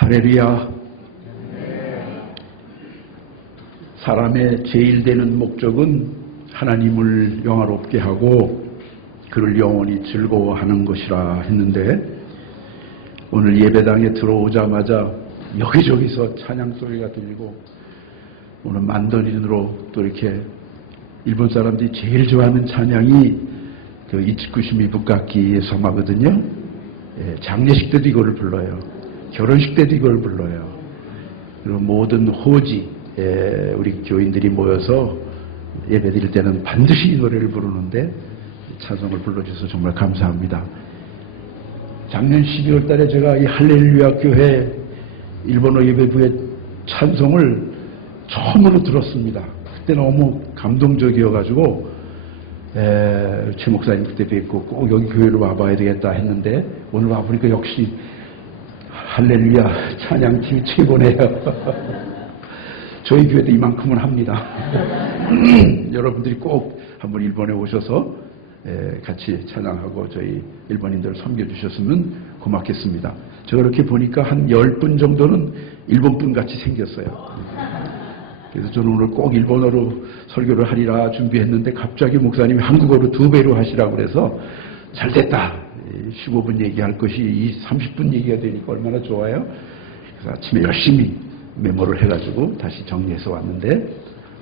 할렐루야. 사람의 제일 되는 목적은 하나님을 영화롭게 하고 그를 영원히 즐거워하는 것이라 했는데, 오늘 예배당에 들어오자마자 여기저기서 찬양 소리가 들리고, 오늘 만더린으로 또 이렇게 일본 사람들이 제일 좋아하는 찬양이 그 이치쿠시미 북각기의 성화거든요. 장례식 때도 이거를 불러요. 결혼식 때도 이걸 불러요. 그리고 모든 호지, 우리 교인들이 모여서 예배 드릴 때는 반드시 이 노래를 부르는데, 찬송을 불러주셔서 정말 감사합니다. 작년 12월 달에 제가 이 할렐루야 교회 일본어 예배부의 찬송을 처음으로 들었습니다. 그때 너무 감동적이어가지고 최 목사님 그때 뵙고 꼭 여기 교회로 와봐야 되겠다 했는데, 오늘 와보니까 역시 할렐루야 찬양팀이 최고네요. 저희 교회도 이만큼은 합니다. 여러분들이 꼭 한번 일본에 오셔서 같이 찬양하고 저희 일본인들 섬겨주셨으면 고맙겠습니다. 제가 이렇게 보니까 한 10분 정도는 일본분 같이 생겼어요. 그래서 저는 오늘 꼭 일본어로 설교를 하리라 준비했는데, 갑자기 목사님이 한국어로 2배로 하시라고 그래서 잘됐다. 15분 얘기할 것이 30분 얘기가 되니까 얼마나 좋아요. 그래서 아침에 열심히 메모를 해가지고 다시 정리해서 왔는데,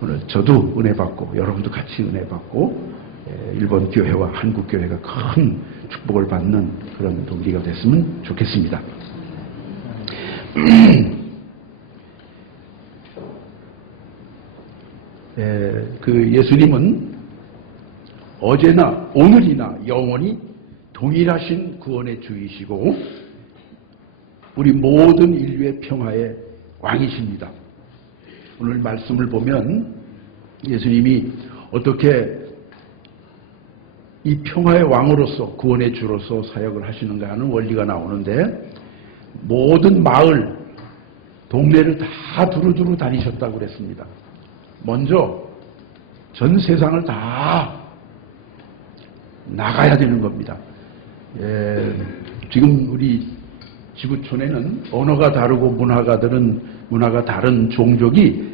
오늘 저도 은혜 받고 여러분도 같이 은혜 받고 일본 교회와 한국 교회가 큰 축복을 받는 그런 동기가 됐으면 좋겠습니다. 그 예수님은 어제나 오늘이나 영원히 동일하신 구원의 주이시고 우리 모든 인류의 평화의 왕이십니다. 오늘 말씀을 보면 예수님이 어떻게 이 평화의 왕으로서, 구원의 주로서 사역을 하시는가 하는 원리가 나오는데, 모든 마을, 동네를 다 두루두루 다니셨다고 그랬습니다. 먼저 전 세상을 다 나가야 되는 겁니다. 지금 우리 지구촌에는 언어가 다르고 문화가 다른 종족이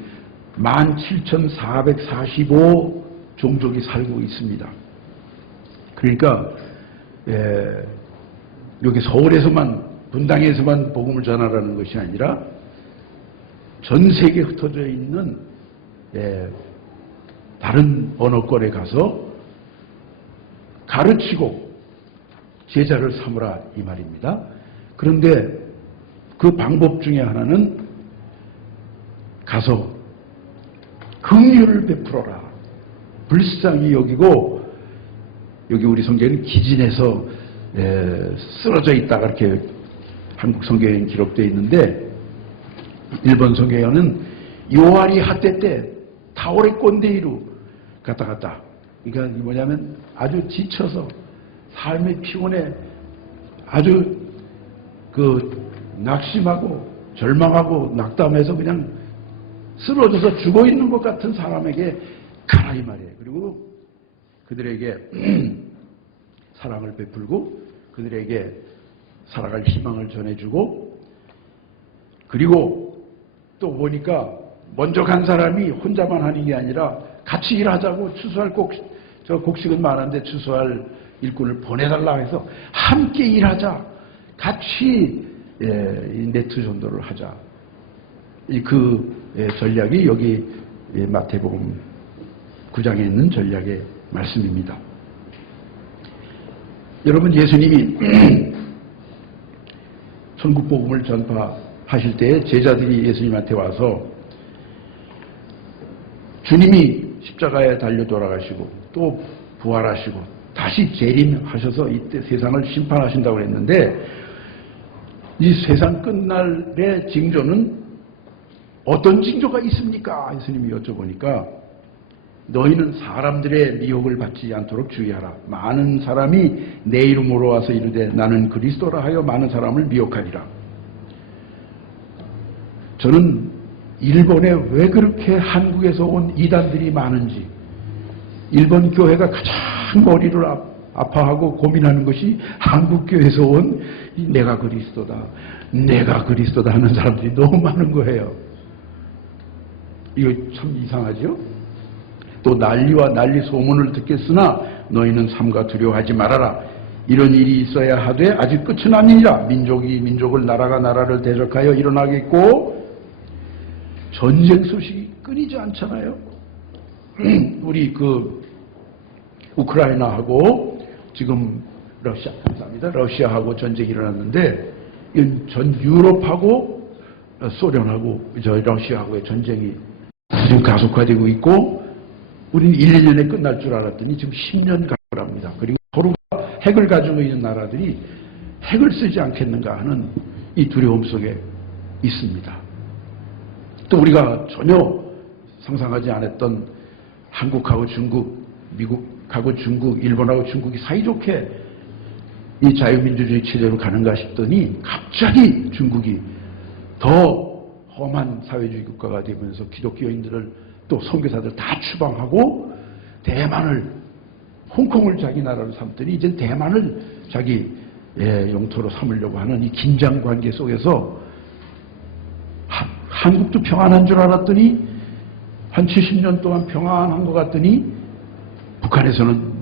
17,445 종족이 살고 있습니다. 그러니까 여기 서울에서만, 분당에서만 복음을 전하라는 것이 아니라 전 세계에 흩어져 있는 다른 언어권에 가서 가르치고 제자를 삼으라 이 말입니다. 그런데 그 방법 중에 하나는 가서 긍휼을 베풀어라, 불쌍히 여기고, 여기 우리 성경에는 기진에서 쓰러져 있다가 이렇게 한국 성경에 기록되어 있는데, 일본 성경에는 요아리 하테 때 타오레 꼰데이루 갔다 갔다. 그러니까 뭐냐면 아주 지쳐서 삶의 피곤에 아주 낙심하고 절망하고 낙담해서 그냥 쓰러져서 죽어 있는 것 같은 사람에게 가라 이 말이에요. 그리고 그들에게 사랑을 베풀고 그들에게 살아갈 희망을 전해주고, 그리고 또 보니까 먼저 간 사람이 혼자만 하는 게 아니라 같이 일하자고, 추수할 곡식은 많은데 추수할 일꾼을 보내달라 해서 함께 일하자, 같이 네트 전도를 하자. 그 전략이 여기 마태복음 9장에 있는 전략의 말씀입니다. 여러분, 예수님이 천국복음을 전파하실 때 제자들이 예수님한테 와서, 주님이 십자가에 달려 돌아가시고 또 부활하시고 다시 재림하셔서 이때 세상을 심판하신다고 했는데, 이 세상 끝날의 징조는 어떤 징조가 있습니까? 예수님이 여쭤보니까, 너희는 사람들의 미혹을 받지 않도록 주의하라. 많은 사람이 내 이름으로 와서 이르되 나는 그리스도라 하여 많은 사람을 미혹하리라. 저는 일본에 왜 그렇게 한국에서 온 이단들이 많은지, 일본 교회가 가장 머리를 아파하고 고민하는 것이 한국교회에서 온 이 내가 그리스도다, 내가 그리스도다 하는 사람들이 너무 많은 거예요. 이거 참 이상하죠? 또 난리와 난리 소문을 듣겠으나 너희는 삼가 두려워하지 말아라. 이런 일이 있어야 하되 아직 끝은 아니니라. 민족이 민족을, 나라가 나라를 대적하여 일어나겠고 전쟁 소식이 끊이지 않잖아요. 우리 우크라이나하고 지금 감사합니다. 러시아하고 전쟁이 일어났는데 전 유럽하고 소련하고 러시아하고의 전쟁이 지금 가속화되고 있고 우리는 1, 2년에 끝날 줄 알았더니 지금 10년 가고랍니다. 그리고 서로가 핵을 가지고 있는 나라들이 핵을 쓰지 않겠는가 하는 이 두려움 속에 있습니다. 또 우리가 전혀 상상하지 않았던 한국하고 중국, 미국하고 중국, 일본하고 중국이 사이좋게 이 자유민주주의 체제로 가는가 싶더니 갑자기 중국이 더 험한 사회주의 국가가 되면서 기독교인들을 또 선교사들 다 추방하고 대만을, 홍콩을 자기 나라로 삼더니 이제 대만을 자기 영토로 삼으려고 하는 이 긴장 관계 속에서 한국도 평안한 줄 알았더니 한 70년 동안 평안한 것 같더니 북한에서는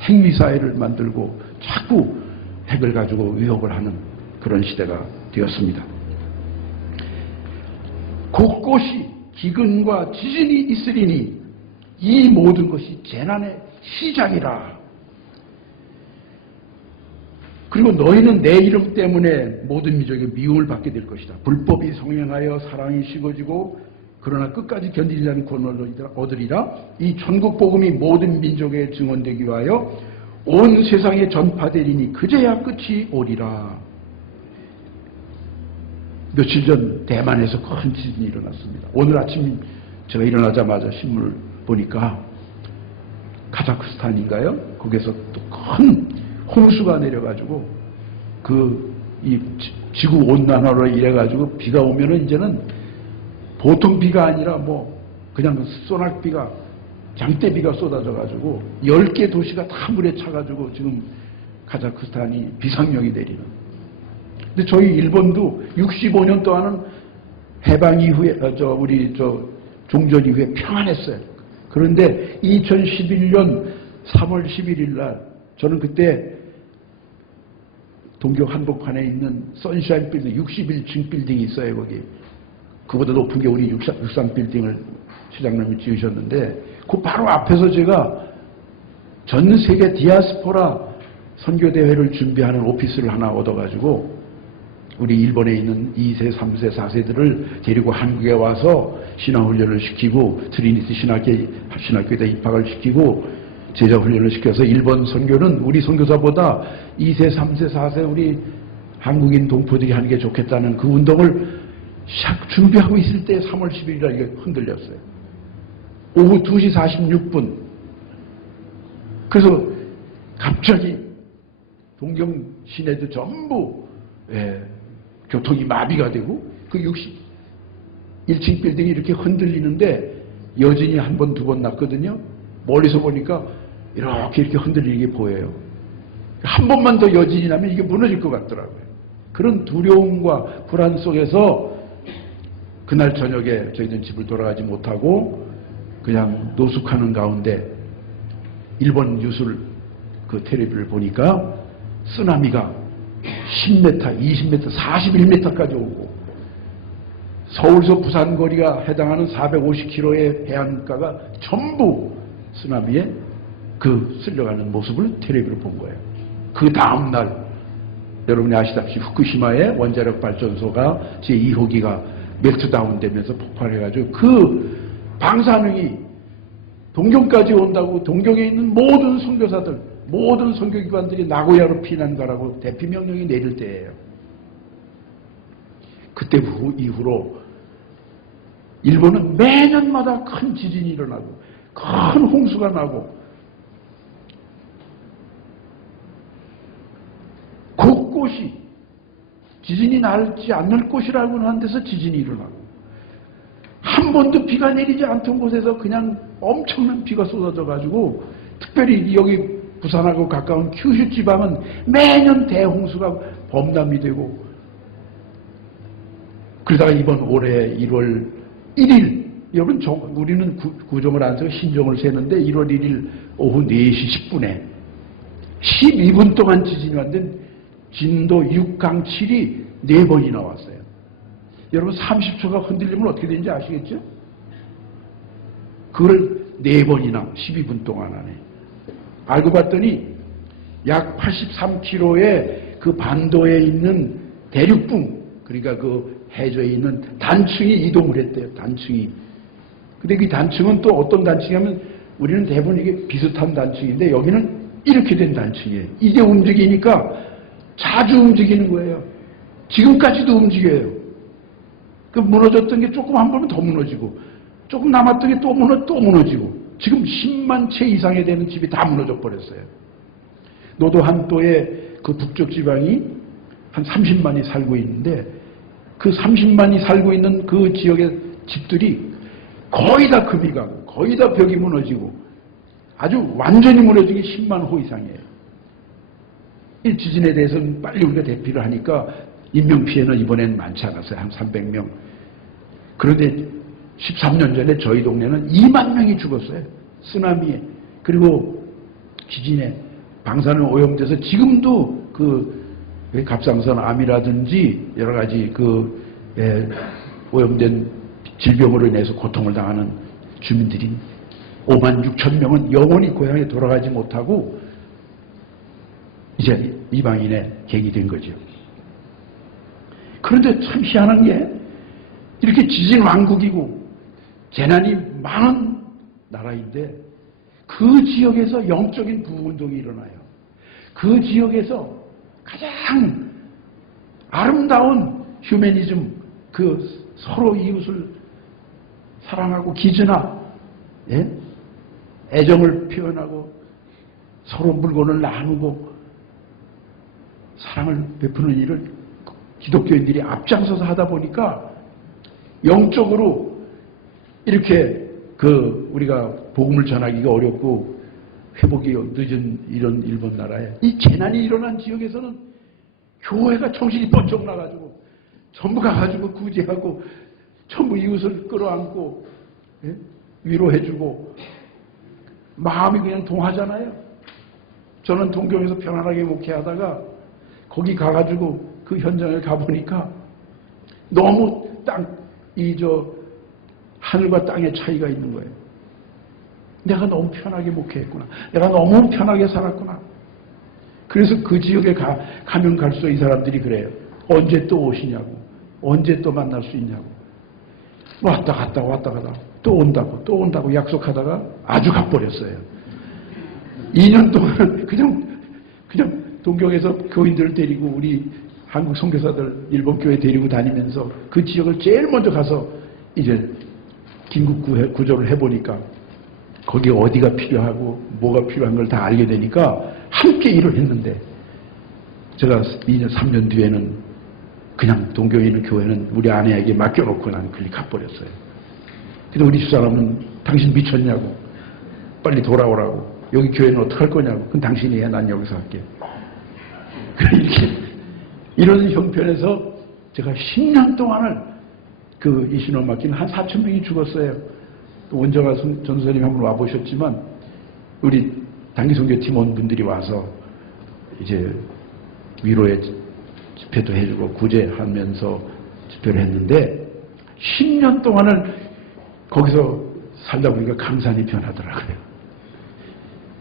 핵미사일을 만들고 자꾸 핵을 가지고 위협을 하는 그런 시대가 되었습니다. 곳곳이 기근과 지진이 있으리니 이 모든 것이 재난의 시작이라. 그리고 너희는 내 이름 때문에 모든 민족의 미움을 받게 될 것이다. 불법이 성행하여 사랑이 식어지고 그러나 끝까지 견디지 않는 권한을 얻으리라. 이 천국 복음이 모든 민족에 증언되기 위하여 온 세상에 전파되리니 그제야 끝이 오리라. 며칠 전 대만에서 큰 지진이 일어났습니다. 오늘 아침 제가 일어나자마자 신문을 보니까 카자흐스탄인가요? 거기서 또 큰 홍수가 내려가지고 이 지구 온난화로 이래가지고 비가 오면은 이제는 보통 비가 아니라 그냥 소낙비가 장대비가 쏟아져가지고 10개 도시가 다 물에 차가지고 지금 카자흐스탄이 비상령이 내리는. 근데 저희 일본도 65년 동안은 해방 이후에 종전 이후에 평안했어요. 그런데 2011년 3월 11일 날 저는 그때 동교 한복판에 있는 선샤인 빌딩 61층 빌딩이 있어요. 거기 그보다 높은 게 우리 63 빌딩을 시장님이 지으셨는데 그 바로 앞에서 제가 전 세계 디아스포라 선교대회를 준비하는 오피스를 하나 얻어가지고 우리 일본에 있는 2세, 3세, 4세들을 데리고 한국에 와서 신앙훈련을 시키고 트리니티 신학교에다 입학을 시키고 제자훈련을 시켜서 일본 선교는 우리 선교사보다 2세, 3세, 4세 우리 한국인 동포들이 하는 게 좋겠다는 그 운동을 준비하고 있을 때 3월 10일 날 이게 흔들렸어요. 오후 2시 46분. 그래서 갑자기 동경 시내도 전부 교통이 마비가 되고 그 61층 빌딩이 이렇게 흔들리는데 여진이 한 번, 두 번 났거든요. 멀리서 보니까 이렇게 흔들리는 게 보여요. 한 번만 더 여진이 나면 이게 무너질 것 같더라고요. 그런 두려움과 불안 속에서 그날 저녁에 저희는 집을 돌아가지 못하고 그냥 노숙하는 가운데 일본 뉴스를 그 텔레비를 보니까 쓰나미가 10m, 20m, 41m까지 오고 서울서 부산 거리가 해당하는 450km의 해안가가 전부 쓰나미에 쓸려가는 모습을 텔레비로 본 거예요. 그 다음날 여러분이 아시다시피 후쿠시마의 원자력 발전소가 제2호기가 멜트다운 되면서 폭발해가지고 그 방사능이 동경까지 온다고 동경에 있는 모든 선교사들, 모든 선교기관들이 나고야로 피난 가라고 대피 명령이 내릴 때예요. 그때 이후로 일본은 매년마다 큰 지진이 일어나고 큰 홍수가 나고 곳곳이 지진이 나지 않는 곳이라고 하는 데서 지진이 일어나고 한 번도 비가 내리지 않던 곳에서 그냥 엄청난 비가 쏟아져 가지고 특별히 여기 부산하고 가까운 kyushu 지방은 매년 대홍수가 범람이 되고, 그러다가 이번 올해 1월 1일, 여러분 우리는 구정을 안 세고 신정을 세는데 1월 1일 오후 4시 10분에 12분 동안 지진이 왔는데 진도 6강 7이 4번이나 왔어요. 여러분 30초가 흔들리면 어떻게 되는지 아시겠죠? 그걸 4번이나 12분 동안 하네. 알고 봤더니 약 83km의 그 반도에 있는 대륙붕, 그러니까 그 해저에 있는 단층이 이동을 했대요. 단층이. 근데 그 단층은 또 어떤 단층이냐면 우리는 대부분 이게 비슷한 단층인데 여기는 이렇게 된 단층이에요. 이게 움직이니까 자주 움직이는 거예요. 지금까지도 움직여요. 그 무너졌던 게 조금 한 번은 더 무너지고, 조금 남았던 게 또 무너지고, 지금 10만 채 이상이 되는 집이 다 무너져 버렸어요. 노도한도의 그 북쪽 지방이 한 30만이 살고 있는데, 그 30만이 살고 있는 그 지역의 집들이 거의 다 금이 가고, 거의 다 벽이 무너지고, 아주 완전히 무너진 게 10만 호 이상이에요. 이 지진에 대해서는 빨리 우리가 대피를 하니까 인명피해는 이번엔 많지 않았어요. 한 300명. 그런데 13년 전에 저희 동네는 2만 명이 죽었어요. 쓰나미에. 그리고 지진에 방사능 오염돼서 지금도 그 갑상선 암이라든지 여러 가지 그 오염된 질병으로 인해서 고통을 당하는 주민들이 5만 6천 명은 영원히 고향에 돌아가지 못하고 이제 이방인의 객이 된 거죠. 그런데 참 희한한 게 이렇게 지진 왕국이고 재난이 많은 나라인데 그 지역에서 영적인 부흥운동이 일어나요. 그 지역에서 가장 아름다운 휴머니즘, 그 서로 이웃을 사랑하고 기즈나, 예? 애정을 표현하고 서로 물건을 나누고 사랑을 베푸는 일을 기독교인들이 앞장서서 하다 보니까 영적으로 이렇게 우리가 복음을 전하기가 어렵고 회복이 늦은 이런 일본 나라에 이 재난이 일어난 지역에서는 교회가 정신이 번쩍 나가지고 전부 가가지고 구제하고 전부 이웃을 끌어안고, 예? 위로해주고 마음이 그냥 동하잖아요. 저는 동경에서 편안하게 목회하다가 거기 가가지고 그 현장에 가보니까 너무 하늘과 땅의 차이가 있는 거예요. 내가 너무 편하게 목회했구나. 내가 너무 편하게 살았구나. 그래서 그 지역에 가면 갈수록 이 사람들이 그래요. 언제 또 오시냐고. 언제 또 만날 수 있냐고. 왔다 갔다 또 온다고 약속하다가 아주 가버렸어요. 2년 동안 그냥 동경에서 교인들을 데리고 우리 한국 선교사들 일본 교회 데리고 다니면서 그 지역을 제일 먼저 가서 이제 긴급 구조를 해보니까 거기 어디가 필요하고 뭐가 필요한 걸 다 알게 되니까 함께 일을 했는데 제가 2년 3년 뒤에는 그냥 동경에 있는 교회는 우리 아내에게 맡겨놓고 나는 그리 가버렸어요. 근데 우리 집사람은 당신 미쳤냐고, 빨리 돌아오라고, 여기 교회는 어떡할 거냐고, 그건 당신이 해, 난 여기서 할게. 이렇게 이런 형편에서 제가 10년 동안을 이 신원 맡기는 한 4,000명이 죽었어요. 또 원정아 전선생님 한 분 와보셨지만 우리 단기선교 팀원분들이 와서 이제 위로의 집회도 해주고 구제하면서 집회를 했는데 10년 동안을 거기서 살다 보니까 강산이 변하더라고요.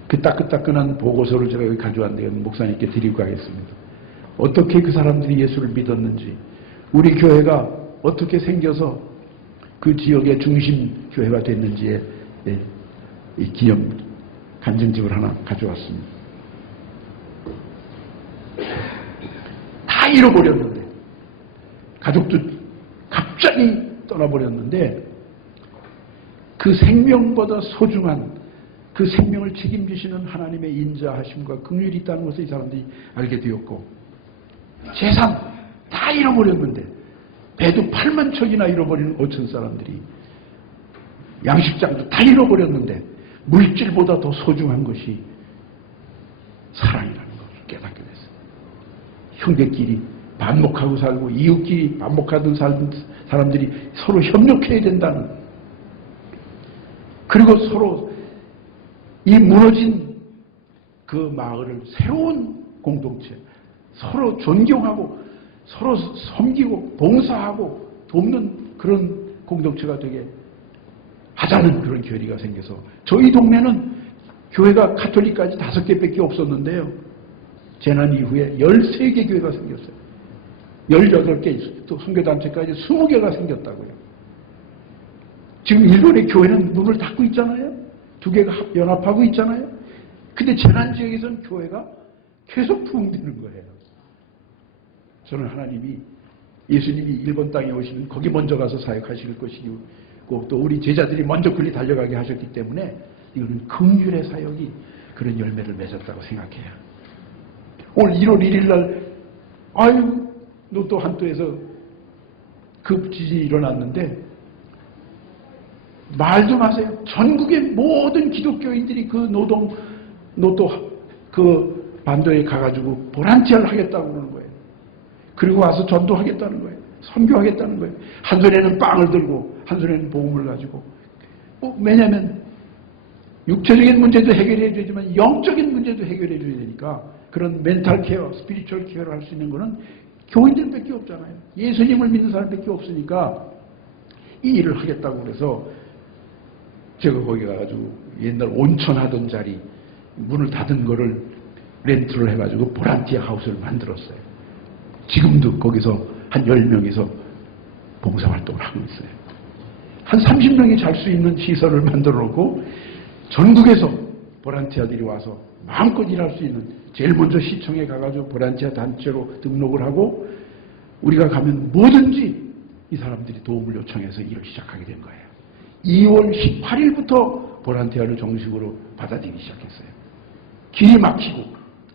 그 따끈따끈한 보고서를 제가 여기 가져왔는데 목사님께 드리고 가겠습니다. 어떻게 그 사람들이 예수를 믿었는지, 우리 교회가 어떻게 생겨서 그 지역의 중심 교회가 됐는지에 이 기념 간증집을 하나 가져왔습니다. 다 잃어버렸는데, 가족도 갑자기 떠나버렸는데 그 생명보다 소중한 그 생명을 책임지시는 하나님의 인자하심과 긍휼이 있다는 것을 이 사람들이 알게 되었고, 재산 다 잃어버렸는데 배도 8만 척이나 잃어버리는 5천 사람들이, 양식장도 다 잃어버렸는데 물질보다 더 소중한 것이 사랑이라는 것을 깨닫게 됐어요. 형제끼리 반목하고 살고 이웃끼리 반목하던 사람들이 서로 협력해야 된다는, 그리고 서로 이 무너진 그 마을을 새로운 공동체, 서로 존경하고 서로 섬기고 봉사하고 돕는 그런 공동체가 되게 하자는 그런 결의가 생겨서, 저희 동네는 교회가 가톨릭까지 5개밖에 없었는데요, 재난 이후에 13개 교회가 생겼어요. 18개, 또 선교단체까지 20개가 생겼다고요. 지금 일본의 교회는 문을 닫고 있잖아요. 2개가 연합하고 있잖아요. 근데 재난지역에서는 교회가 계속 부흥되는 거예요. 저는 하나님이, 예수님이 일본 땅에 오시면 거기 먼저 가서 사역하실 것이고, 또 우리 제자들이 먼저 그리 달려가게 하셨기 때문에 이거는 긍휼의 사역이 그런 열매를 맺었다고 생각해요. 오늘 1월 1일 날 노도 한도에서 급지진이 일어났는데 말도 마세요. 전국의 모든 기독교인들이 그 노도 그 반도에 가가지고 보란티아를 하겠다고 그러는 거예요. 그리고 와서 전도하겠다는 거예요. 선교하겠다는 거예요. 한 손에는 빵을 들고 한 손에는 복음을 가지고. 왜냐하면 육체적인 문제도 해결해야 되지만 영적인 문제도 해결해야 되니까, 그런 멘탈 케어, 스피리추얼 케어를 할 수 있는 거는 교인들밖에 없잖아요. 예수님을 믿는 사람밖에 없으니까 이 일을 하겠다고 그래서 제가 거기 가가지고 옛날 온천 하던 자리 문을 닫은 거를 렌트를 해가지고 보란티아 하우스를 만들었어요. 지금도 거기서 한 10명이서 봉사활동을 하고 있어요. 한 30명이 잘 수 있는 시설을 만들어 놓고 전국에서 보란티아들이 와서 마음껏 일할 수 있는, 제일 먼저 시청에 가가지고 보란티아 단체로 등록을 하고 우리가 가면 뭐든지 이 사람들이 도움을 요청해서 일을 시작하게 된 거예요. 2월 18일부터 보란티아를 정식으로 받아들이기 시작했어요. 길이 막히고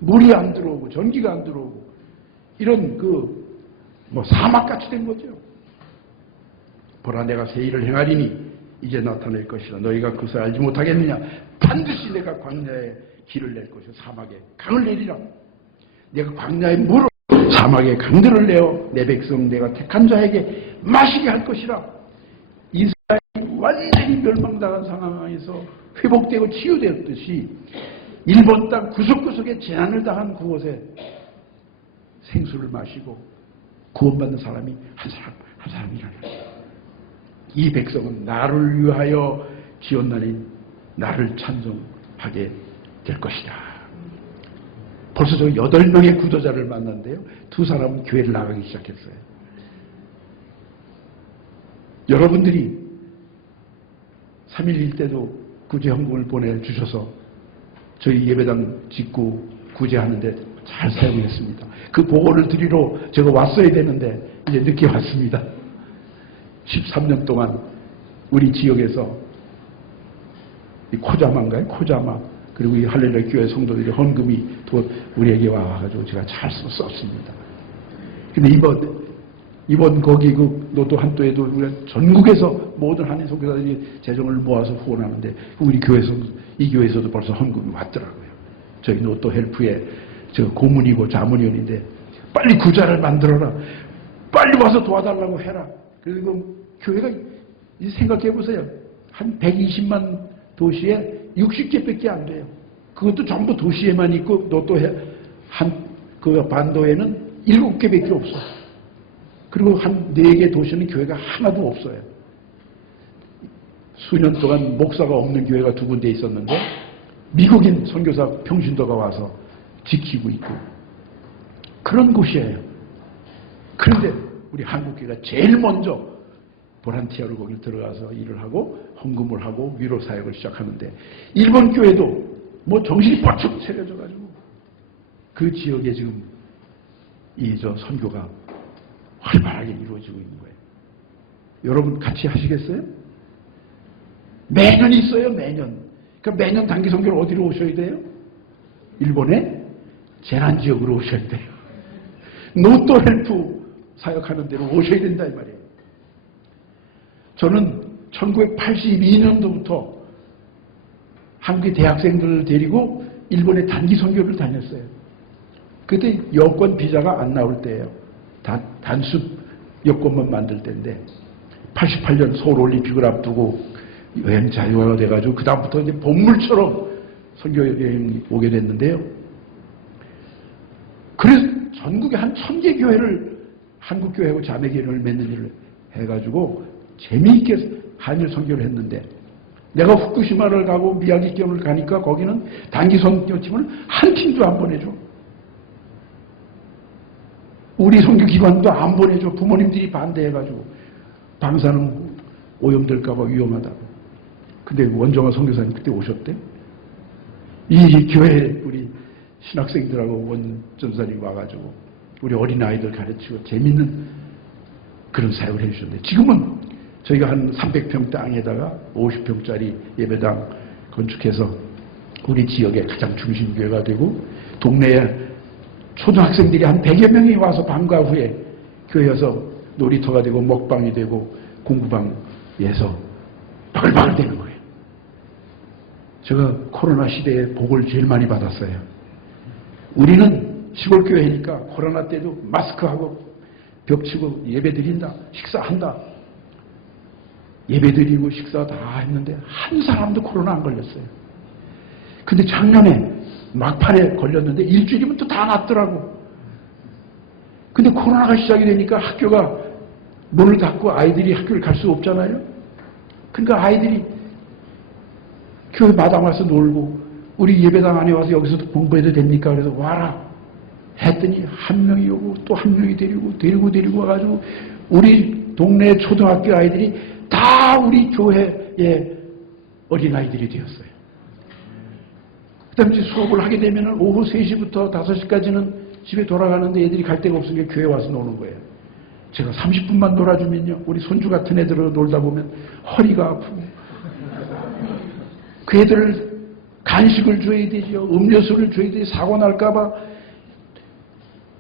물이 안 들어오고 전기가 안 들어오고 이런 사막같이 된 거죠. 보라, 내가 새 일을 행하리니 이제 나타낼 것이라. 너희가 그것을 알지 못하겠느냐. 반드시 내가 광야에 길을 낼 것이요 사막에 강을 내리라. 내가 광야에 물을, 사막에 강들을 내어 내 백성 내가 택한 자에게 마시게 할 것이라. 이스라엘이 완전히 멸망당한 상황에서 회복되고 치유되었듯이 일본 땅 구석구석에 재난을 당한 그곳에 생수를 마시고 구원받는 사람이 한 사람이라는 거예요. 이 백성은 나를 위하여 지었나니 나를 찬송하게 될 것이다. 벌써 저 8명의 구도자를 만났는데요, 2사람은 교회를 나가기 시작했어요. 여러분들이 3.11 때도 구제 헌금을 보내주셔서 저희 예배당 짓고 구제하는데 잘 사용했습니다. 그 보고를 드리러 제가 왔어야 되는데 이제 늦게 왔습니다. 13년 동안 우리 지역에서 이 코자마인가요? 코자마, 그리고 이 할렐루야 교회 성도들이 헌금이 우리에게 와가지고 제가 잘 썼습니다. 근데 이번 거기 그 노도 한도에도 우리가 전국에서 모든 한인 선교사들이 재정을 모아서 후원하는데 우리 교회에서, 이 교회에서도 벌써 헌금이 왔더라고요. 저희 노도 헬프의 저 고문이고 자문위원인데 빨리 구자를 만들어라. 빨리 와서 도와달라고 해라. 그리고 교회가 생각해 보세요. 한 120만 도시에 60개밖에 안 돼요. 그것도 전부 도시에만 있고 그 반도에는 7개밖에 없어. 그리고 한 4개 도시는 교회가 하나도 없어요. 수년 동안 목사가 없는 교회가 2군데 있었는데 미국인 선교사 평신도가 와서 지키고 있고 그런 곳이에요. 그런데 우리 한국교회가 제일 먼저 보란티아로 거기 들어가서 일을 하고 헌금을 하고 위로 사역을 시작하는데, 일본 교회도 정신이 뻗쳐 차려져가지고 그 지역에 지금 선교가 활발하게 이루어지고 있는 거예요. 여러분 같이 하시겠어요? 매년 있어요, 매년. 그러니까 매년 단기 선교를 어디로 오셔야 돼요? 일본의 재난지역으로 오셔야 돼요. 노또 헬프 사역하는 데로 오셔야 된다 이 말이에요. 저는 1982년도부터 한국의 대학생들을 데리고 일본에 단기 선교를 다녔어요. 그때 여권 비자가 안 나올 때예요. 단수 여권만 만들 때인데 88년 서울올림픽을 앞두고 여행 자유화가 돼가지고 그 다음부터 이제 본물처럼 선교 여행이 오게 됐는데요. 그래서 전국에 한 1000개 교회를 한국교회하고 자매교회를 맺는 일을 해가지고 재미있게 한일 선교를 했는데 내가 후쿠시마를 가고 미야기현을 가니까 거기는 단기 선교팀을 한 팀도 안 보내줘. 우리 선교기관도 안 보내줘. 부모님들이 반대해가지고 방사능 오염될까봐 위험하다고. 근데 원정화 선교사님 그때 오셨대. 이 교회 우리 신학생들하고 원전사님 와가지고 우리 어린아이들 가르치고 재밌는 그런 사역을 해주셨는데 지금은 저희가 한 300평 땅에다가 50평짜리 예배당 건축해서 우리 지역의 가장 중심교회가 되고 동네에 초등학생들이 한 100여 명이 와서 방과 후에 교회에서 놀이터가 되고 먹방이 되고 공부방에서 바글바글 되는 거예요. 제가 코로나 시대에 복을 제일 많이 받았어요. 우리는 시골교회니까 코로나 때도 마스크하고 벽치고 예배드린다, 식사한다. 예배드리고 식사 다 했는데 한 사람도 코로나 안 걸렸어요. 근데 작년에 막판에 걸렸는데 일주일이면 또 다 낫더라고. 근데 코로나가 시작이 되니까 학교가 문을 닫고 아이들이 학교를 갈 수 없잖아요. 그러니까 아이들이 교회 마당 와서 놀고 우리 예배당 안에 와서 여기서도 공부해도 됩니까? 그래서 와라 했더니 한 명이 오고 또 한 명이 데리고 와가지고 우리 동네 초등학교 아이들이 다 우리 교회의 어린아이들이 되었어요. 그 다음에 이제 수업을 하게 되면 오후 3시부터 5시까지는 집에 돌아가는데 애들이 갈 데가 없으니까 교회 와서 노는 거예요. 제가 30분만 놀아주면요. 우리 손주 같은 애들을 놀다 보면 허리가 아프고 그 애들을 간식을 줘야 되죠. 음료수를 줘야 되지. 사고 날까봐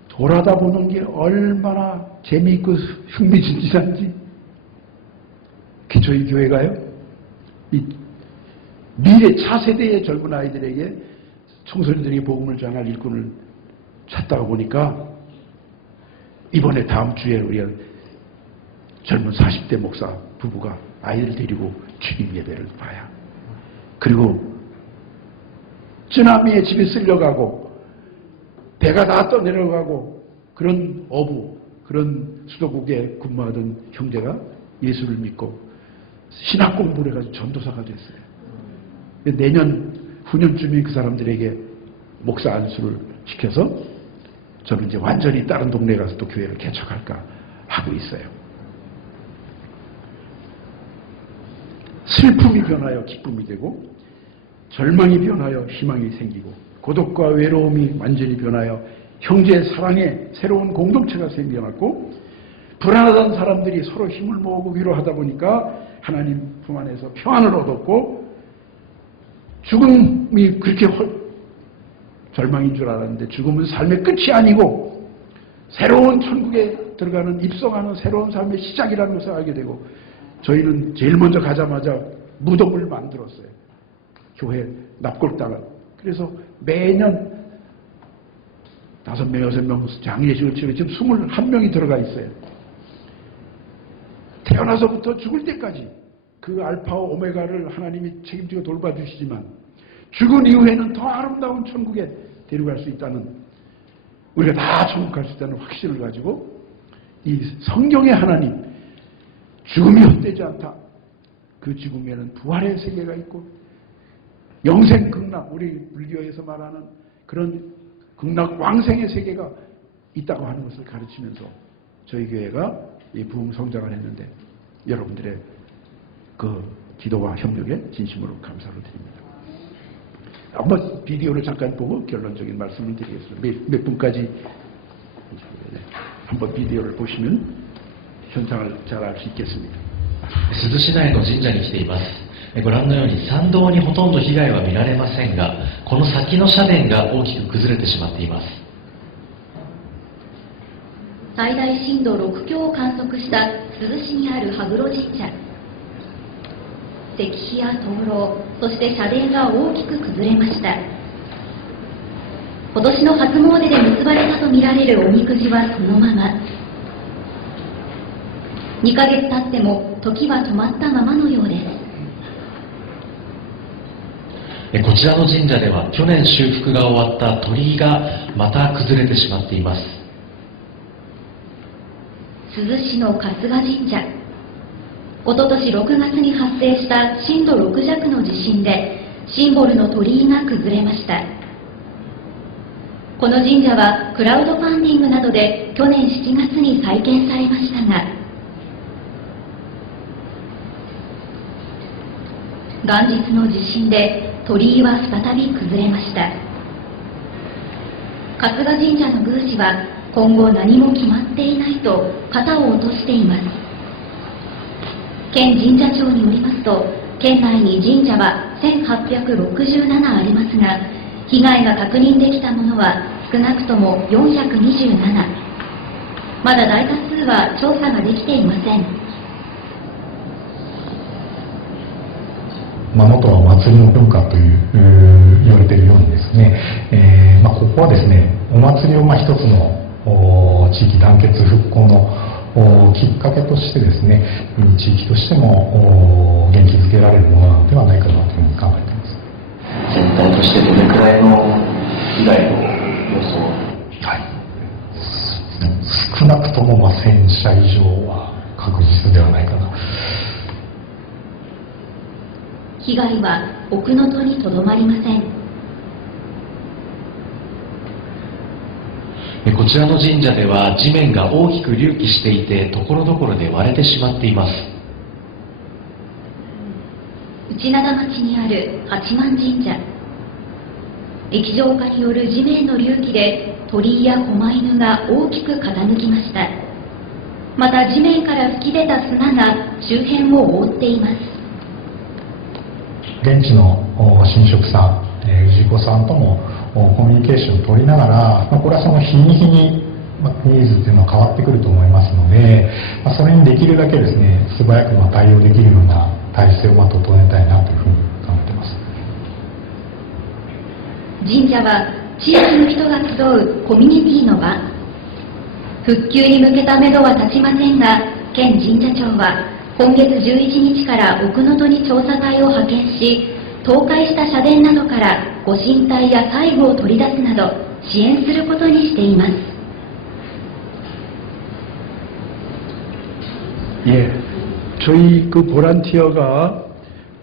돌아다 보는 게 얼마나 재미있고 흥미진진한지. 저희 교회가요. 이 미래 차세대의 젊은 아이들에게 청소년들에게 복음을 전할 일꾼을 찾다가 보니까 이번에 다음 주에 우리가 젊은 40대 목사 부부가 아이를 데리고 주님 예배를 봐야. 그리고 쓰나미에 집이 쓸려가고 배가 다 떠내려가고 그런 어부, 그런 수도국에 근무하던 형제가 예수를 믿고 신학 공부를 해가지고 전도사가 됐어요. 내년 후년쯤에 그 사람들에게 목사 안수를 시켜서 저는 이제 완전히 다른 동네에 가서 또 교회를 개척할까 하고 있어요. 슬픔이 변하여 기쁨이 되고 절망이 변하여 희망이 생기고 고독과 외로움이 완전히 변하여 형제의 사랑에 새로운 공동체가 생겨났고 불안하던 사람들이 서로 힘을 모으고 위로하다 보니까 하나님 품 안에서 평안을 얻었고 죽음이 그렇게 절망인 줄 알았는데 죽음은 삶의 끝이 아니고 새로운 천국에 들어가는 입성하는 새로운 삶의 시작이라는 것을 알게 되고 저희는 제일 먼저 가자마자 무덤을 만들었어요. 교회 납골당을. 그래서 매년 5명, 6명 장례식을 치르고 지금 21명이 들어가 있어요. 태어나서부터 죽을 때까지 그 알파와 오메가를 하나님이 책임지고 돌봐주시지만 죽은 이후에는 더 아름다운 천국에 데려갈 수 있다는, 우리가 다 천국 갈 수 있다는 확신을 가지고 이 성경의 하나님, 죽음이 헛되지 않다. 그 죽음에는 부활의 세계가 있고 영생 극락, 우리 불교에서 말하는 그런 극락 왕생의 세계가 있다고 하는 것을 가르치면서 저희 교회가 이 부흥 성장을 했는데 여러분들의 그 기도와 협력에 진심으로 감사를 드립니다. 한번 비디오를 잠깐 보고 결론적인 말씀을 드리겠습니다. 몇 분까지 한번 비디오를 보시면 현상을 잘 알 수 있겠습니다. 珠洲市内の神社に来ています。ご覧のように参道にほとんど被害は見られませんが、この先の社殿が大きく崩れてしまっています。最大震度6強を観測した珠洲市にある羽黒神社。石碑や灯籠、そして社殿が大きく崩れました。今年の初詣で結ばれたとみられるおみくじはそのまま。2ヶ月経っても時は止まったままのようです。こちらの神社では去年修復が終わった鳥居がまた崩れてしまっています。珠洲市の春日神社、おととし6月に発生した震度6弱の地震でシンボルの鳥居が崩れました。この神社はクラウドファンディングなどで去年7月に再建されましたが、元日の地震で鳥居は再び崩れました。春日神社の宮司は今後何も決まっていないと肩を落としています。県神社庁によりますと、県内に神社は1867ありますが、被害が確認できたものは少なくとも427。まだ大多数は調査ができていません。能登は祭りの文化という言われているようにですね、ここはですね、お祭りを一つの地域団結復興のきっかけとしてですね、地域としても元気づけられるものなのではないかなというふうに考えています。全体としてどれくらいの被害の予想？はい、少なくとも1000社以上は確実ではないかな。被害は奥能登にとどまりません。こちらの神社では地面が大きく隆起していて、ところどころで割れてしまっています。内灘町にある八幡神社、液状化による地面の隆起で鳥居や狛犬が大きく傾きました。また地面から噴き出た砂が周辺を覆っています。現地の神職さん、氏子さんともコミュニケーションを取りながら、これはその日に日にニーズっていうのは変わってくると思いますので、それにできるだけですね、素早く対応できるような体制を整えたいなというふうに考えています。神社は地域の人が集うコミュニティの場。復旧に向けためどは立ちませんが、県神社庁は今月11日から奥能登に調査隊を派遣し、倒壊した社殿などからご神体や細部を取り出すなど支援することにしています。 예, 저희 그 보란티어가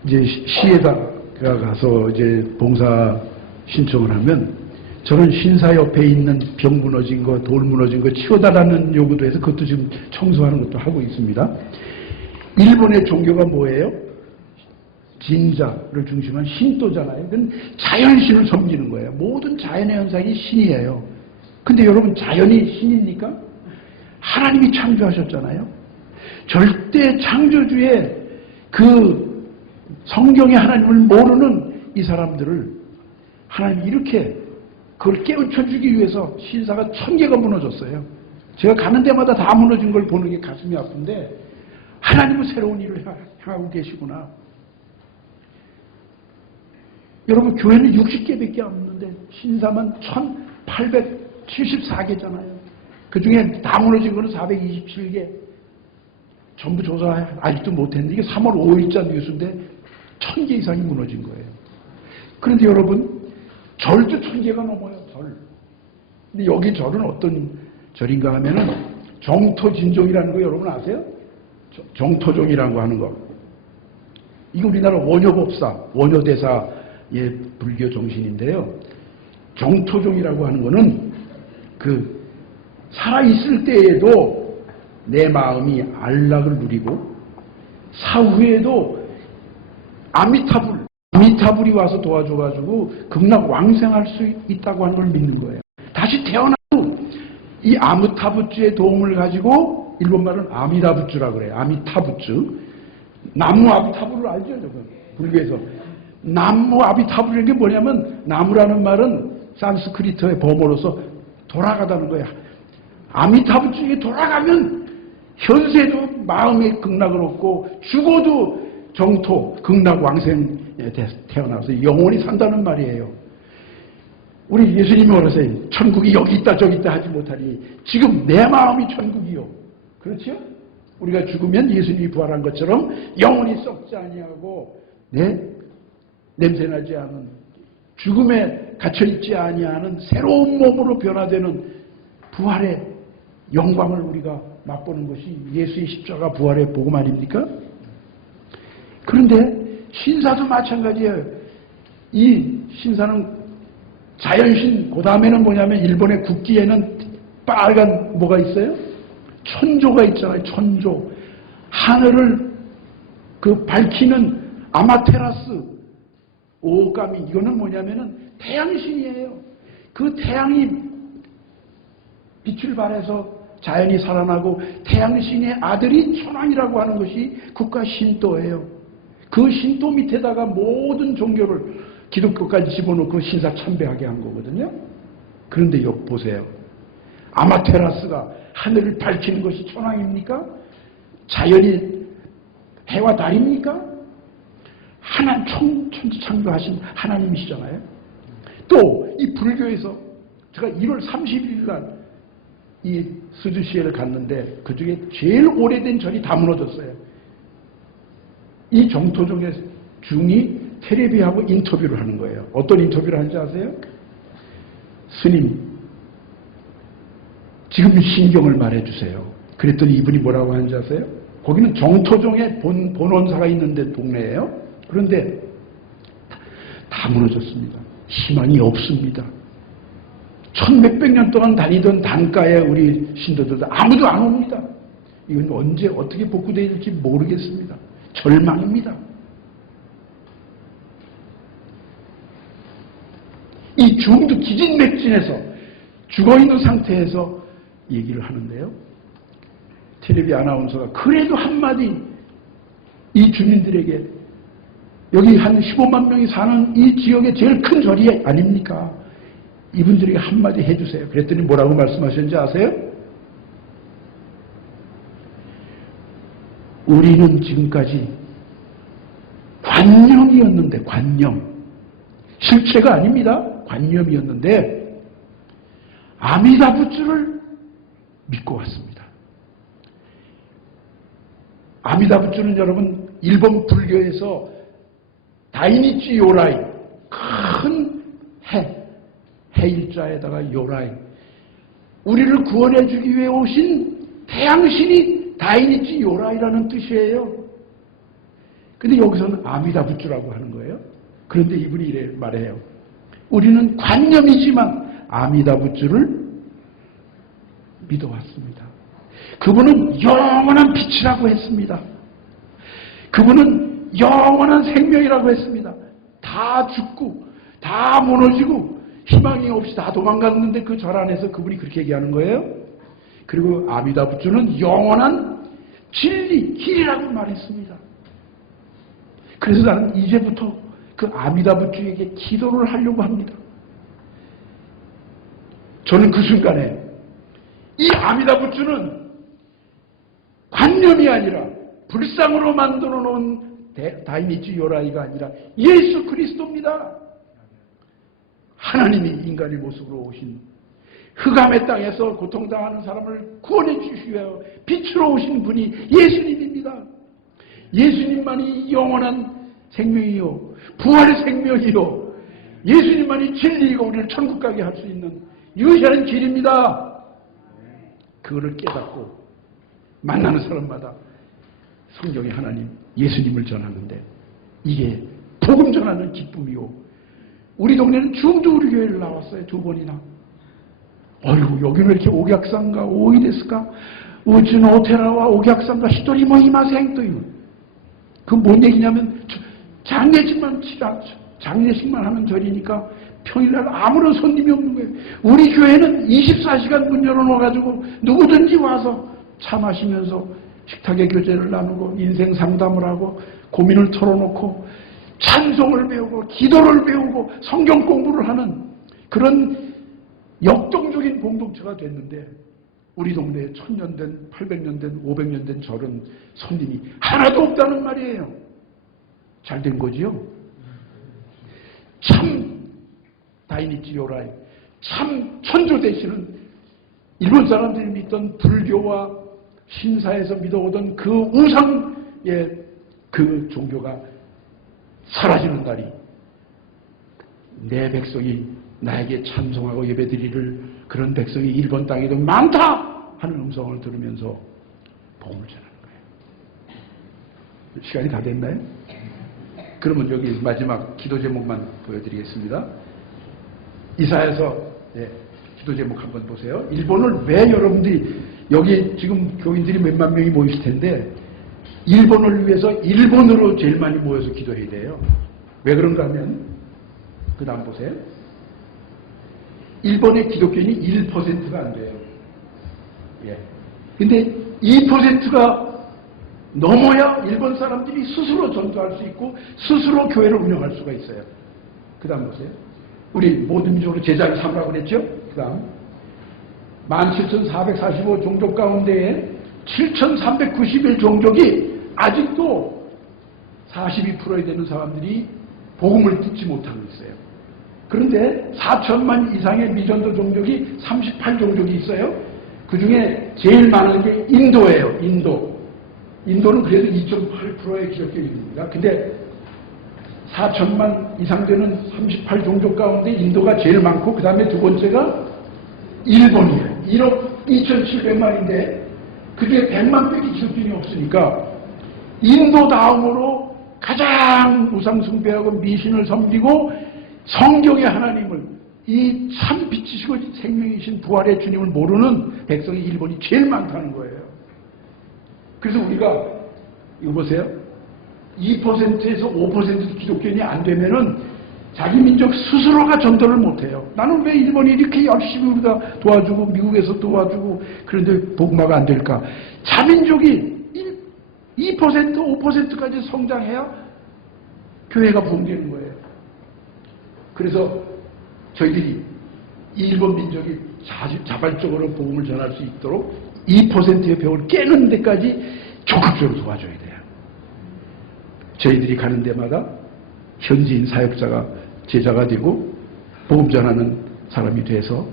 이제 시에다가 가서 이제 봉사 신청을 하면 저는 신사 옆에 있는 벽 무너진 거, 돌 무너진 거 치워달라는 요구도 해서 그것도 지금 청소하는 것도 하고 있습니다. 일본의 종교가 뭐예요? 진자를 중심한 신도잖아요. 그건 자연신을 섬기는 거예요. 모든 자연의 현상이 신이에요. 근데 여러분, 자연이 신입니까? 하나님이 창조하셨잖아요. 절대 창조주의 그 성경의 하나님을 모르는 이 사람들을 하나님이 이렇게 그걸 깨우쳐주기 위해서 신사가 1000개가 무너졌어요. 제가 가는 데마다 다 무너진 걸 보는 게 가슴이 아픈데 하나님은 새로운 일을 향하고 계시구나. 여러분, 교회는 60개밖에 없는데 신사만 1874개잖아요. 그 중에 다 무너진 거는 427개. 전부 조사 아직도 못했는데 이게 3월 5일자 뉴스인데 1000개 이상이 무너진 거예요. 그런데 여러분, 절도 1000개가 넘어요. 절. 근데 여기 절은 어떤 절인가 하면은 정토진종이라는 거 여러분 아세요? 정토종이라는 거 하는 거. 이게 우리나라 원효법사, 원효대사의 불교 정신인데요. 정토종이라고 하는 거는 그 살아있을 때에도 내 마음이 안락을 누리고 사후에도 아미타불이 와서 도와줘가지고 극락 왕생할 수 있다고 하는 걸 믿는 거예요. 다시 태어나도 이 아미타불주의 도움을 가지고 일본말은 아미다불주라고 그래요. 아미타불주. 나무 아미타불을 알죠? 불교에서. 나무 아미타불이라는 게 뭐냐면 나무라는 말은 산스크리트의 범어로서 돌아가다는 거야. 아미타불주에 돌아가면 현세도 마음의 극락을 얻고 죽어도 정토, 극락 왕생에 태어나서 영원히 산다는 말이에요. 우리 예수님이 그러세요. 천국이 여기 있다 저기 있다 하지 못하니 지금 내 마음이 천국이요. 그렇죠? 우리가 죽으면 예수님이 부활한 것처럼 영원히 썩지 아니하고 냄새나지 않은 죽음에 갇혀있지 아니하는 새로운 몸으로 변화되는 부활의 영광을 우리가 맛보는 것이 예수의 십자가 부활의 복음 아닙니까? 그런데 신사도 마찬가지예요. 이 신사는 자연신, 그 다음에는 뭐냐면 일본의 국기에는 빨간 뭐가 있어요? 천조가 있잖아요. 천조. 하늘을 밝히는 아마테라스 오오카미, 이거는 뭐냐면은 태양신이에요. 그 태양이 빛을 발해서 자연이 살아나고 태양신의 아들이 천황이라고 하는 것이 국가 신도예요. 그 신도 밑에다가 모든 종교를 기독교까지 집어넣고 신사 참배하게 한 거거든요. 그런데 여기 보세요. 아마테라스가 하늘을 밝히는 것이 천황입니까? 자연이 해와 달입니까? 천지창조하신 하나님이시잖아요. 또 이 불교에서 제가 1월 30일 날 이 스즈시에를 갔는데 그중에 제일 오래된 절이 다 무너졌어요. 이 정토종의 중이 텔레비하고 인터뷰를 하는 거예요. 어떤 인터뷰를 하는지 아세요? 스님, 지금 신경을 말해주세요. 그랬더니 이분이 뭐라고 하는지 아세요? 거기는 정토종의 본원사가 있는데 동네예요. 그런데 다 무너졌습니다. 희망이 없습니다. 천몇백 년 동안 다니던 단가에 우리 신도들 아무도 안 옵니다. 이건 언제 어떻게 복구되어야 될지 모르겠습니다. 절망입니다. 이 중도 기진맥진해서 죽어있는 상태에서 얘기를 하는데요. 텔레비 아나운서가 그래도 한마디 이 주민들에게, 여기 한 15만 명이 사는 이 지역의 제일 큰 절이 아닙니까? 이분들에게 한마디 해주세요. 그랬더니 뭐라고 말씀하셨는지 아세요? 우리는 지금까지 관념이었는데, 관념. 실체가 아닙니다. 관념이었는데 아미다부주를 믿고 왔습니다. 아미다부주는 여러분 일본 불교에서 다이니치 요라이, 큰 해일자에다가 요라이, 우리를 구원해 주기 위해 오신 태양신이 다이니치 요라이라는 뜻이에요. 근데 여기서는 아미다부주라고 하는 거예요. 그런데 이분이 이래 말해요. 우리는 관념이지만 아미다부주를 믿어왔습니다. 그분은 영원한 빛이라고 했습니다. 그분은 영원한 생명이라고 했습니다. 다 죽고 다 무너지고 희망이 없이 다 도망갔는데 그 절 안에서 그분이 그렇게 얘기하는 거예요. 그리고 아미다부주는 영원한 진리, 길이라고 말했습니다. 그래서 나는 이제부터 그 아미다부주에게 기도를 하려고 합니다. 저는 그 순간에 이 아미다부주는 관념이 아니라 불상으로 만들어 놓은 다이니치 요라이가 아니라 예수 그리스도입니다. 하나님이 인간의 모습으로 오신, 흑암의 땅에서 고통당하는 사람을 구원해 주시기 위해 빛으로 오신 분이 예수님입니다. 예수님만이 영원한 생명이요, 부활의 생명이요, 예수님만이 진리이고 우리를 천국 가게 할 수 있는 유일한 길입니다. 그거를 깨닫고 만나는 사람마다 성경의 하나님, 예수님을 전하는데 이게 복음 전하는 기쁨이요. 우리 동네는 중도 우리 교회를 나왔어요. 2번이나. 어이구, 여기는 이렇게 오객상가 오이데스까 우준 오테라와 오객상가 히토리 모이마생 또 이거. 그 뭔 얘기냐면 장례식만 하면 절이니까 평일날 아무런 손님이 없는 거예요. 우리 교회는 24시간 문 열어놓아가지고 누구든지 와서 차 마시면서 식탁의 교제를 나누고 인생 상담을 하고 고민을 털어놓고 찬송을 배우고 기도를 배우고 성경 공부를 하는 그런 역동적인 공동체가 됐는데 우리 동네에 1000년 된, 800년 된, 500년 된 절은 손님이 하나도 없다는 말이에요. 잘 된 거지요? 참 다이니치 요라이, 참 천조 되시는 일본 사람들이 믿던 불교와 신사에서 믿어오던 그 우상의 그 종교가 사라지는 날이, 내 백성이 나에게 찬송하고 예배드리를 그런 백성이 일본 땅에도 많다 하는 음성을 들으면서 복음을 전하는 거예요. 시간이 다 됐나요? 그러면 여기 마지막 기도 제목만 보여드리겠습니다. 이사야서 기도 제목 한번 보세요. 일본을 왜 여러분들이, 여기 지금 교인들이 몇만 명이 모이실 텐데 일본을 위해서 일본으로 제일 많이 모여서 기도해야 돼요. 왜 그런가 하면 그 다음 보세요. 일본의 기독교인이 1%가 안 돼요. 근데 2%가 넘어야 일본 사람들이 스스로 전도할 수 있고 스스로 교회를 운영할 수가 있어요. 그 다음 보세요. 우리 모든 민족으로 제자를 삼으라고 그랬죠? 그 다음 17,445 종족 가운데에 7,391 종족이 아직도 42%에 되는 사람들이 복음을 듣지 못하고 있어요. 그런데 4천만 이상의 미전도 종족이 38종족이 있어요. 그 중에 제일 많은 게 인도예요. 인도는 그래도 2.8%의 기독교인입니다. 근데 4천만 이상 되는 38종족 가운데 인도가 제일 많고 그 다음에 두 번째가 일본이에요. 1억 2,700만인데 그게 100만 빼기 기독교인이 없으니까 인도 다음으로 가장 우상 숭배하고 미신을 섬기고 성경의 하나님을, 이 참 빛이시고 생명이신 부활의 주님을 모르는 백성이 일본이 제일 많다는 거예요. 그래서 우리가 이거 보세요. 2%에서 5% 기독교인이 안 되면은 자기 민족 스스로가 전도를 못해요. 나는 왜 일본이 이렇게 열심히 우리가 도와주고 미국에서 도와주고 그런데 복음화가 안 될까? 자민족이 2%, 5%까지 성장해야 교회가 부흥되는 거예요. 그래서 저희들이 일본 민족이 자발적으로 복음을 전할 수 있도록 2%의 벽을 깨는 데까지 적극적으로 도와줘야 돼요. 저희들이 가는 데마다 현지인 사역자가 제자가 되고 복음 전하는 사람이 돼서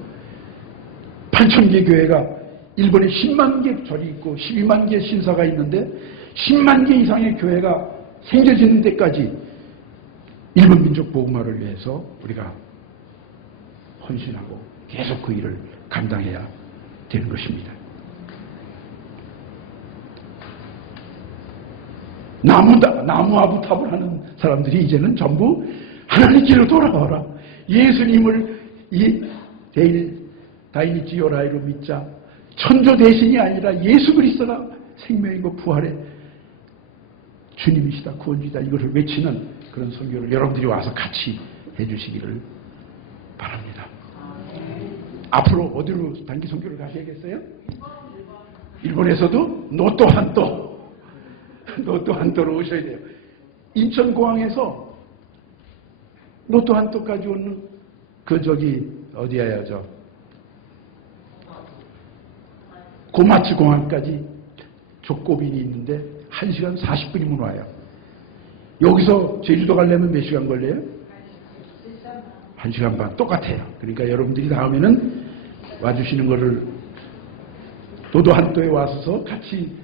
8,000개 교회가 일본에 10만 개 절이 있고 12만 개 신사가 있는데 10만 개 이상의 교회가 생겨지는 데까지 일본 민족 복음화를 위해서 우리가 헌신하고 계속 그 일을 감당해야 되는 것입니다. 나무아부탑을 하는 사람들이 이제는 전부 하나님께로 돌아와라. 예수님을 이 다이니치 요라이로 믿자. 천조 대신이 아니라 예수 그리스도가 생명이고 부활의 주님이시다, 구원주이다, 이것을 외치는 그런 선교를 여러분들이 와서 같이 해주시기를 바랍니다. 앞으로 어디로 단기 선교를 가셔야겠어요? 일본에서도 노또 한도로 오셔야 돼요. 인천공항에서 노또 한도까지 오는 어디야요? 고마츠 공항까지 족고빈이 있는데 1시간 40분이면 와요. 여기서 제주도 가려면 몇 시간 걸려요? 1시간 반. 똑같아요. 그러니까 여러분들이 다음에는 와주시는 거를 노도 한도에 와서 같이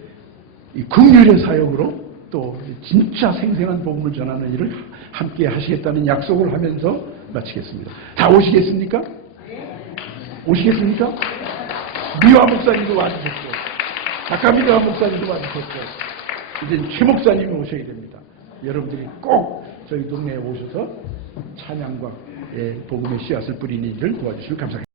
이 긍휼의 사역으로 또 진짜 생생한 복음을 전하는 일을 함께 하시겠다는 약속을 하면서 마치겠습니다. 다 오시겠습니까? 오시겠습니까? 미화 목사님도 와주셨고 다카미와 목사님도 와주셨고 이제 최 목사님이 오셔야 됩니다. 여러분들이 꼭 저희 동네에 오셔서 찬양과 복음의 씨앗을 뿌리는 일을 도와주시면 감사하겠습니다.